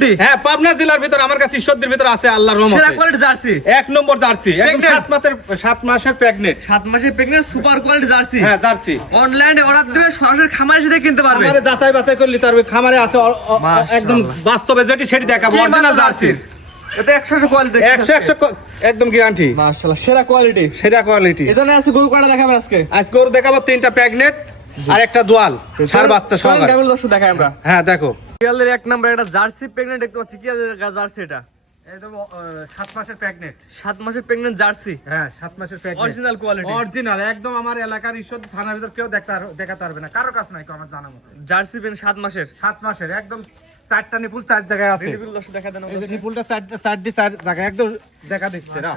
Quality হ্যাঁ পাবনা জেলার ভিতর আমার কাছে ঈশ্বরদের ভিতর আছে আল্লাহর সেরা কোয়ালিটি জার্সি? এক নম্বর জার্সি একদম মাসের সাত মাসের মাসের সুপার কোয়ালিটি জার্সি? হ্যাঁ জার্সি। অনলাইনে অর্ডার দেবে সরাসরি খামার এসে কিনতে পারবে। খামারে যাচাই বাছাই করলি তার খামারে আছে। একদম বাস্তবে যেটি সেটি দেখাবো অরিজিনাল জার্সি। এটা একশো কোয়ালিটি একশো একশো একদম গ্যারান্টি মাশাআল্লাহ সেরা কোয়ালিটি সেটা কোয়ালিটি এজন্য আছে গরু কাটা দেখাবে আজকে? আজকে ওর দেখাবো তিনটা প্রেগনেন্ট আর একটা দোয়াল সার বাচ্চা সহকারে। আমরা। হ্যাঁ দেখো। রিয়ালের এক নাম্বার একটা জার্সি প্রেগনেন্ট দেখতে পাচ্ছি কি জার্সি এটা? সাত মাসের প্রেগনেন্ট। সাত মাসের প্রেগনেন্ট জার্সি? হ্যাঁ সাত মাসের প্রেগনেন্ট। অরিজিনাল কোয়ালিটি অরিজিনাল একদম আমার এলাকার ঈশ্বর থানার ভিতর কেউ দেখতে আর- দেখাতে পারবে না। কারও কাছে নাই আমার জানা মতো। জার্সি পেন সাত মাসের? সাত মাসের একদম চারটা নিপুল চার জায়গায় আছে। রিভিউ দর্শক দেখা দেন নিপুলটা চারটা চারটি চার জায়গায় একদম দেখা দিচ্ছে। না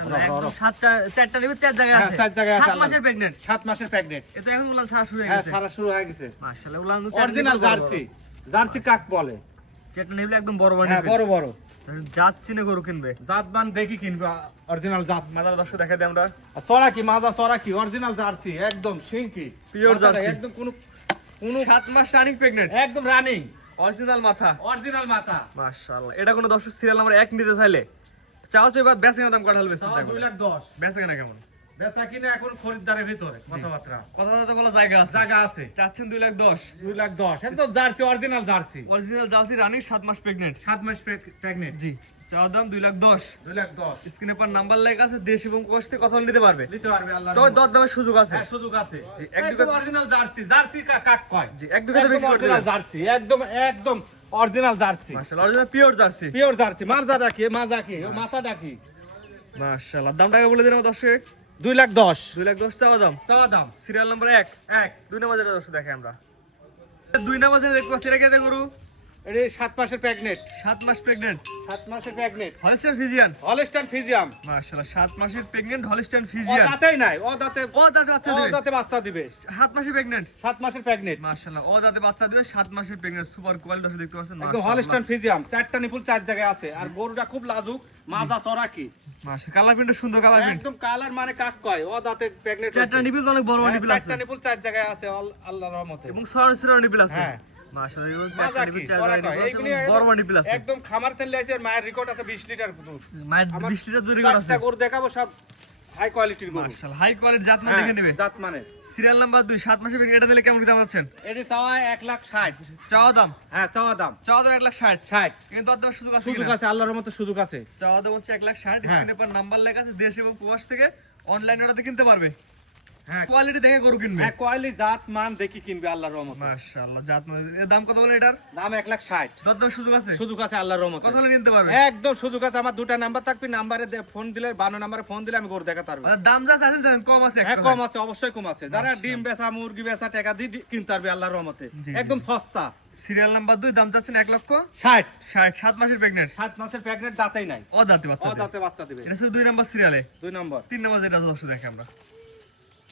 সাতটা চারটা নিবে চার জায়গায় হ্যাঁ, আছে। চার জায়গায় আছে সাত মাসের প্রেগনেন্ট। সাত মাসের প্রেগনেন্ট। এটা এখন উলান ছাড়া শুরু হয়ে হ্যাঁ সারা শুরু হয়ে গেছে। মাশাআল্লাহ উলান অরিজিনাল জার্সি। জার্সি কাক বলে। চারটা নিবে একদম বড় বড় হ্যাঁ বড় বড়। জাত চিনে গরু কিনবে। জাতবান দেখি কিনবে অরিজিনাল জাত। মাদার দর্শক দেখা দেয় আমরা। সরা কি মাজা সরা কি অরিজিনাল জার্সি একদম সিঙ্কি। Pure jersey. একদম কোন কোন সাত মাস রানিং প্রেগনেন্ট একদম রানিং অরিজিনাল মাথা। অরিজিনাল মাথা। মাশাআল্লাহ। এটা কোনো দর্শক সিরিয়াল নাম্বার এক নিতে চাইলে চাও চাই বা বেচে দাম কটা হলবে চাওয়া দুই লাখ দশ। বেচে কেনা কেমন? বেচা কিনে এখন খরিদ্দারের ভিতরে কথাবার্তা। কথা কথা বলা জায়গা আছে। জায়গা আছে। চাচ্ছেন দুই লাখ দশ। দুই লাখ দশ একদম jersey original jersey. Original jersey running সাত মাস প্রেগনেন্ট সাত মাস প্রেগনেন্ট জি চাওয়ার দাম দুই লাখ দশ। দুই লাখ দশ। স্ক্রিনে পর নাম্বার লেখা আছে দেশ এবং কোষ থেকে কথা নিতে পারবে। নিতে পারবে আল্লাহ তবে দর দামের সুযোগ আছে। হ্যাঁ সুযোগ আছে। জি, একদম অরিজিনাল জার্সি। জার্সি কাক কয়? জি এক দুটো বিক্রি করে অরিজিনাল জার্সি। একদম একদম অরিজিনাল জার্সি। মাশাআল্লাহ original pure jersey. Pure jersey. মারজা ডাকি মাজা কি? মাথা ডাকি মাশাআল্লাহ দামটাকে বলে দিন আমার দর্শক। দুই লাখ দশ। দুই লাখ দশ চাওয়া দাম। চাওয়া দাম। সিরিয়াল নাম্বার এক। এক। দুই নাম্বার দশ দেখে আমরা। দুই নাম্বার যেটা দেখতে কেটে গরু এটা সাত মাসের প্রেগনেন্ট। সাত মাস প্রেগনেন্ট? সাত মাসের প্রেগনেন্ট। ফিজিয়ান? হলস্টাইন ফিজিয়াম। মাশাআল্লাহ সাত মাসের প্রেগনেন্ট ফিজিয়ান। দাঁতেই নাই ও দাঁতে ও দাঁতে বাচ্চা ও দাঁতে বাচ্চা দিবে। সাত মাসের প্রেগনেন্ট? সাত মাসের প্রেগনেন্ট। মাশাআল্লাহ ও দাঁতে বাচ্চা দিবে সাত মাসের প্রেগনেন্ট। সুপার কোয়ালিটি দর্শক দেখতে পাচ্ছেন একদম হলস্টাইন ফিজিয়াম চারটা নিপুল চার জায়গায় আছে। আর গরুটা খুব লাজুক মাজা চড়া কি? কালার প্রিন্ট সুন্দর কালার একদম কালার মানে কাক কয়? ও দাঁতে প্রেগনেন্ট চারটা নিপিল অনেক বড় বড় নিপিল আছে। চারটা নিপুল চার জায়গায় আছে আল্লাহর রহমতে। এবং সরাসরি নিপিল আছে। হ্যাঁ। মাশাআল্লাহ এগুলো মাজা চারটা কি? নিপিল চার চড়া জায়গায় কয়? নিপিল আছে এইগুলি এবং বড় বড় নিপিল আছে একদম খামার তেল আছে মায়ের রেকর্ড আছে 20 লিটার দুধ মায়ের 20 লিটার দূরে আছে। গরু দেখাবো সব হাই কোয়ালিটির গরু মাশাআল্লাহ হাই কোয়ালিটি জাত মান হ্যাঁ, দেখে নেবে। জাত মানে। সিরিয়াল নাম্বার 2 7 মাসের প্রেগনেন্ট এটা দিলে কেমন দাম এটি চাওয়া লাখ চাওয়া দাম? হ্যাঁ চাওয়া দাম। চাওয়া দাম 1 লাখ 60 ষাট। কিন্তু সুযোগ আছে সুযোগ আছে আল্লাহর মতো সুযোগ আছে। চাওয়া দাম হচ্ছে 1 লাখ 60 হ্যাঁ। স্ক্রিনে পর নাম্বার লেখা আছে দেশ এবং প্রবাস থেকে অনলাইন অর্ডার কিনতে পারবে। হ্যাঁ কোয়ালিটি দেখে গরু কিনবে। হ্যাঁ জাত মান দেখি কিনবে আল্লাহর রহমতে। মাশাআল্লাহ জাত মান এর দাম কত বলেন এটার? দাম এক লাখ ষাট। দর সুযোগ আছে? সুযোগ আছে আল্লাহর রহমতে। কত হলে কিনতে পারবে? একদম সুযোগ আছে আমার দুটা নাম্বার থাকবে নাম্বারে ফোন দিলে বানো নাম্বারে ফোন দিলে আমি গরু দেখাতে পারব। দাম যা চাচ্ছেন জানেন কম আছে হ্যাঁ কম আছে অবশ্যই কম আছে। যারা ডিম বেচা মুরগি বেচা টাকা দিয়ে কিনতে পারবে আল্লাহর রহমতে। জি, জি। একদম সস্তা। সিরিয়াল নাম্বার দুই দাম চাচ্ছেন এক লক্ষ? ষাট। ষাট সাত মাসের প্রেগনেন্ট সাত মাসের প্রেগনেন্ট দাঁতেই নাই। ও দাঁতে বাচ্চা ও দাঁতে বাচ্চা দিবে। এটা ছিল দুই নাম্বার সিরিয়ালে দুই নম্বর তিন নাম্বার যেটা দর্শক দেখে আমরা।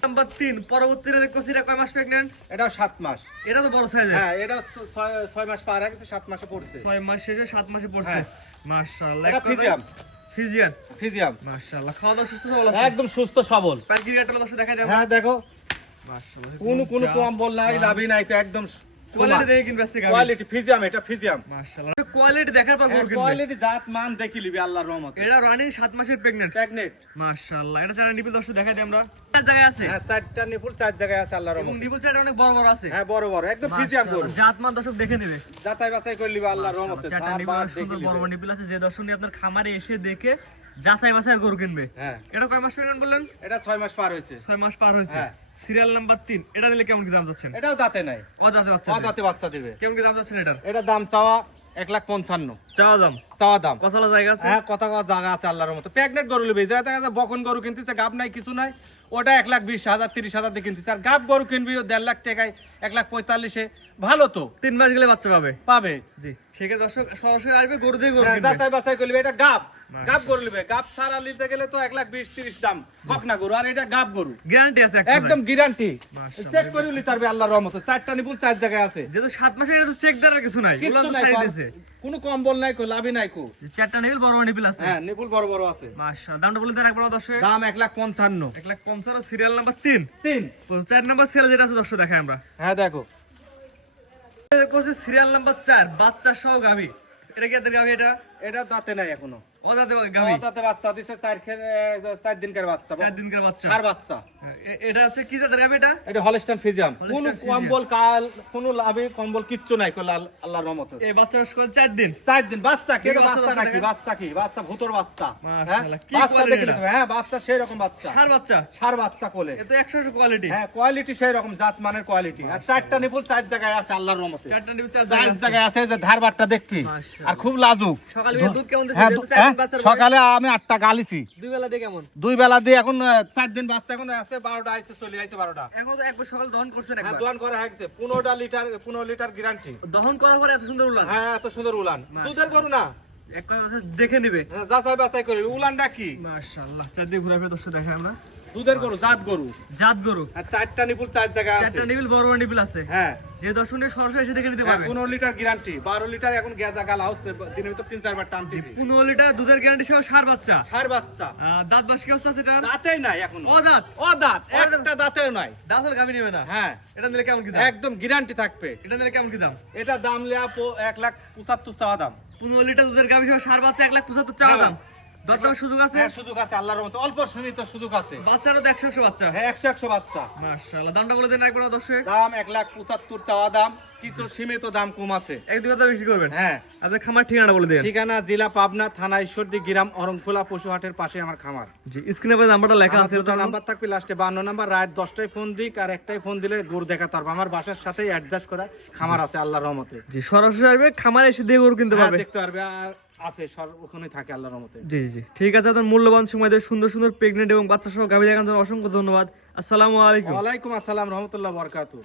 নাম্বার তিন পরবর্তীতে দেখতেছি এটা কয় মাস প্রেগনেন্ট এটা সাত মাস। এটা তো বড় হ্যাঁ এটা ছয় মাস পার হয়ে গেছে সাত মাসে পড়ছে। ছয় মাস শেষে সাত মাসে পড়ছে। হ্যাঁ। এটা ফিজিয়াম ফিজিয়ান ফিজিয়াম খাওয়া দাওয়া সুস্থ সবল আছে? একদম সুস্থ সবল। একটা দেখা যাবে হ্যাঁ দেখো। মাশাআল্লাহ কোন কোনো কম বল নাই লাভই নাই একদম কোয়ালিটি দেখে কিনবে আজকে কোয়ালিটি ফিজিয়াম এটা ফিজিয়াম মাশাআল্লাহ। কোয়ালিটি দেখার পর গরু কিনবে। কোয়ালিটি জাত মান দেখি লিবি আল্লাহর রহমতে। এটা রানিং সাত মাসের প্রেগনেন্ট প্রেগনেন্ট মাশাআল্লাহ। এটা চার নিপিল দর্শক দেখা দিই আমরা। চার জায়গায় আছে? হ্যাঁ চারটা নিপুল চার জায়গায় আছে আল্লাহর রহমতে। নিপিল চারটা অনেক বড় বড় আছে। হ্যাঁ বড় বড় একদম ফিজিয়াম গরু। জাত মান দর্শক দেখে নেবে। বাছাই করে লিবি আল্লাহর রহমতে। চারটা ধার নিপিল বার অনেক সুন্দর বড় বড়। নিপিল আছে। যে দর্শনী আপনার খামারে এসে দেখে যাচাই বাছাই গরু কিনবে। হ্যাঁ। এটা কয় মাস প্রেগনেন্ট বললেন? এটা ছয় মাস পার হয়েছে। ছয় মাস পার হয়েছে। হ্যাঁ। সিরিয়াল নাম্বার তিন। এটা নিলে কেমন কি দাম যাচ্ছেন? এটাও দাঁতে নাই। ও দাঁতে বাচ্চা দাঁতে বাচ্চা দিবে। কেমন কি দাম যাচ্ছেন এটার? এটা দাম চাওয়া এক লাখ পঞ্চান্ন। চাওয়া দাম? চাওয়া দাম। কতলা জায়গা আছে? হ্যাঁ কথা কথা জায়গা আছে আল্লাহর মতো। প্রেগনেন্ট গরু লিবি যা দেখা যায় বকন গরু কিনতেছে গাব নাই কিছু নাই। ওটা এক লাখ বিশ হাজার তিরিশ হাজার দিয়ে কিনতেছে। আর গাব গরু কিনবি ও দেড় লাখ টাকায় এক লাখ পঁয়তাল্লিশে। ভালো তো। তিন মাস গেলে বাচ্চা পাবে? পাবে। জি। সেক্ষেত্রে দর্শক সরাসরি আসবে গরু দিয়ে গরু হ্যাঁ, যাচাই বাছাই করবি এটা গাব। গাব গরু লিবে গাব সারা নিতে গেলে তো এক লাখ বিশ তিরিশ দাম। গরু আর এটা গাব গরু। গ্যারান্টি আছে একদম গ্যারান্টি চেক করে আল্লাহর রহমতে। চারটা নিপুল চার জায়গায় আছে। যেহেতু সাত মাসের এটা তো চেক দেওয়ার কিছু নাই। কোনো কম্বল নাই কো লাভই নাই কো। চারটা নিবিল বড় বড় নিপিল আছে। হ্যাঁ নিপুল বড় বড় আছে। মাশাআল্লাহ। দামটা বলে দেন একবার দর্শক। দাম এক লাখ পঞ্চান্ন। এক লাখ পঞ্চান্ন সিরিয়াল নাম্বার তিন। তিন। চার নাম্বার সেল যেটা আছে দর্শক দেখাই আমরা। হ্যাঁ দেখো। সিরিয়াল নাম্বার চার বাচ্চা সহ গাভী। এটা কি এদের গাভি এটা? এটা দাঁতে নাই এখনও। ও দাঁতে গাভি বাচ্চা দিছে চার চার দিনকার বাচ্চা চার দিনকার বাচ্চা। চার বাচ্চা। এটা হচ্ছে কি জাতের গাভি এটা? এটা হলস্টান ফিজিয়াম কোন কম্বল কাল কোন লাভে কম্বল কিচ্ছু নাই কোন আল্লাহর রহমতে। এই বাচ্চা বয়স চার দিন। চার দিন। বাচ্চা কি বাচ্চা বাচ্চা নাকি? বাচ্চা কি? বাচ্চা ভূতর বাচ্চা। মাশাআল্লাহ, কি বাচ্চা দেখলে এটা? হ্যাঁ বাচ্চা সেই রকম বাচ্চা। সার বাচ্চা? সার বাচ্চা কোলে। এ তো কোয়ালিটি হ্যাঁ কোয়ালিটি সেই রকম জাত মানের কোয়ালিটি আর চারটা নিপুল চার জায়গায় আছে আল্লাহর রহমতে। চারটা চার। জায়গায় আছে। যে ধারবারটা দেখবি। মাশাআল্লাহ। আর খুব লাজুক। সকালে দুধ কেমন? সকালে আমি আটটা গালিছি। দুই বেলা দিয়ে কেমন? দুই বেলা দিয়ে এখন চার দিন বাচ্চা এখন আছে বারোটা আইসে চলে আসছে বারোটা। এখন তো একবার সকাল দহন করছে হ্যাঁ দহন করা হয়েছে পনেরোটা লিটার পনেরো লিটার গ্যারান্টি দহন করার পরে এত সুন্দর উলান? হ্যাঁ এত সুন্দর উলান। দুধের গরু না? দেখে নিবে। হ্যাঁ, যাচাই বাছাই করি উলানটা কি? মাশাআল্লাহ চারদিকে ঘুরে ফিরে দর্শক আমরা। দুধের গরু জাত গরু। জাত গরু। আর চারটা নিপুল চার জায়গায় আছে। চারটা নিবিল বড় বড় আছে। হ্যাঁ। যে দর্শনে সরাসরি এসে দেখে নিতে হ্যাঁ, পারবে। পনেরো লিটার গ্যারান্টি বারো লিটার এখন গেজা গালা হচ্ছে দিনের ভিতর তিন চারবার টানতেছি পনেরো লিটার দুধের গ্যারান্টি সহ সার বাচ্চা। সার বাচ্চা। দাঁত বাস কি অবস্থা আছে এটা দাঁতেই নাই এখন। ও দাঁত ও দাঁত একটা দাঁতেও নাই। নেবে না। হ্যাঁ। এটা নিলে কেমন কি দাম? একদম গ্যারান্টি থাকবে। এটা নিলে কেমন কি দাম? এটা দাম লিয়া লাখ পঁচাত্তর চাওয়া দাম। পনেরো লিটার দুধের গাভী সহ সার বাচ্চা এক লাখ পঁচাত্তর টাকা। দাম দরদাম সুযোগ আছে? হ্যাঁ সুযোগ আছে আল্লাহর মতো অল্প সীমিত সুযোগ আছে। বাচ্চারও তো একশো একশো বাচ্চা। হ্যাঁ একশো একশো বাচ্চা। মাশাআল্লাহ। দামটা বলে দেন একবার দর্শক। দাম এক লাখ পঁচাত্তর চাওয়া দাম কিছু সীমিত দাম কম আছে। এক দুই কথা বিক্রি করবেন? হ্যাঁ। আপনার খামার ঠিকানা বলে দেন। ঠিকানা জেলা পাবনা থানা ঈশ্বরদী গ্রাম অরংখোলা পশুহাটের পাশে আমার খামার। জি স্ক্রিনে নাম্বারটা লেখা আছে। দুটো নাম্বার থাকবে লাস্টে বান্ন নাম্বার রাত দশটায় ফোন দিক আর একটাই ফোন দিলে গরু দেখাতে পারব আমার বাসার সাথেই অ্যাডজাস্ট করা খামার আছে আল্লাহর রহমতে। জি সরাসরি আসবে খামারে এসে দিয়ে গরু কিনতে হ্যাঁ, পারবে। দেখতে পারবে। আর আছে সর ওখানে থাকে আল্লাহর রহমতে। জি জি ঠিক আছে আপনার মূল্যবান সময় দিয়ে সুন্দর সুন্দর প্রেগনেন্ট এবং বাচ্চা সহ গাভী দেখানোর জন্য অসংখ্য ধন্যবাদ। আসসালামু আলাইকুম। ওয়ালাইকুম আসসালাম রহমতুল্লাহ বরকাতু